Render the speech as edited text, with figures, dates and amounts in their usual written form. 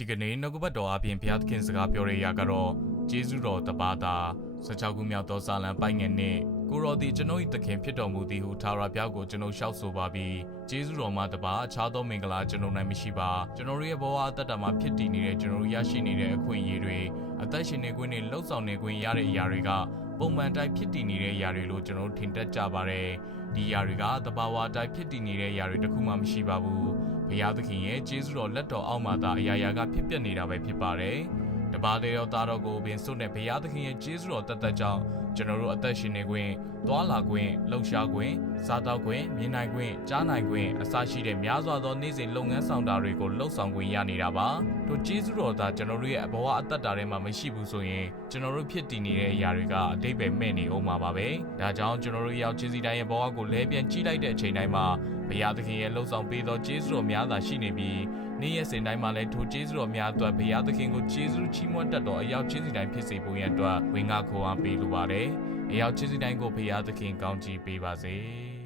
ဒီကနေ့နှုတ်ကပတ်တော်အပြင်ဘုရားသခင်စကားပြောရရာကတော့ဂျေဇုတော်တပါးသာ16ခုမြောက်သောဇာလံပိုင်ငယ်နှင့်ကိုရော်ဒီကျွန်ုပ်၏သခင်ဖြစ်တော်မူသည်ဟုထာဝရဘုရားကိုကျွန်ုပ်လျှောက်ဆိုပါပြီးဂျေဇုတော်မှာတပါးအခြားသောမင်္ဂလာကျွန်ုပ်၌မရှိပါကျွန်တော်ရဲ့ဘဝအသက်တာမှာဖြစ်တည်နေတဲ့ကျွန်တော်ရရှိနေတဲ့အခွင့်အရေးတွေအသက်ရှင်နေခွင့်နဲ့လှုပ်ဆောင်နေခွင့်ရတဲ့အရာတွေကပုံမှန်တိုင်းဖြစ်တည်နေတဲ့အရာတွေလို့ကျွန်တော်ထင်တတ်ကြပါတယ်ဒီအရာတွေကတဘာဝအတိုင်းဖြစ်တည်နေတဲ့အရာတွေတခုမှမရှိပါဘူးဘုရားသခင်ရဲ့ကျေးဇူးတော်လက်တော်အောက်မှာသာအရာရာကဖြစ်ပျက်နေတာပဲဖြစ်ပါတယ်တပါးတဲ့တော်သားတော်ကိုပင်စွန့်တဲ့ဘုရားသခင်ရဲ့ကျေးဇူးတော်တသက်ကြောင့်ကျွန်တော်တို့အသက်ရှင်နေခွင့်သွာလာခွင့်လှုပ်ရှားခွင့်စားတောက်ခွင့်မြင်နိုင်ခွင့်ကြားနိုင်ခွင့်အစရှိတဲ့များစွာသောနေ့စဉ်လုပ်ငန်းဆောင်တာတွေကိုလှုပ်ဆောင်ခွင့်ရနေတာပါတို့ကျေးဇူးတော်သားကျွန်တော်တို့ရဲ့ဘဝအသက်တာထဲမှာမရှိဘူးဆိုရင်ကျွန်တော်တို့ဖြစ်တည်နေတဲ့အရာတွေကအတိတ်ပဲမဲ့နေအောင်ပါပဲဒါကြောင့်ကျွန်တော်တို့ရောက်ချင်းစီတိုင်းရဲ့ဘဝကိုလဲပြန်ကြည့်လိုက်တဲ့အချိန်တိုင်းမှာဘုရားသခင်ရဲ့လှုပ်ဆောင်ပေးသောကျေးဇူးတော်များစွာရှိနေပြီးနေ့ရက်စဉ်တိုင်းမှာလည်းထိုကျေးဇူးတော်များအတွက်ဘုရားသခင်ကိုကျေးဇူးချီးမွမ်းတတ်သောအရောက်ချင်းစီတိုင်းဖြစ်စေဖို့ရန်အတွက်ဝင်ငါခေါ်အားပေးလိုပါတယ်။အရောက်ချင်းစီတိုင်းကိုဘုရားသခင်ကောင်းချီးပေးပါစေ။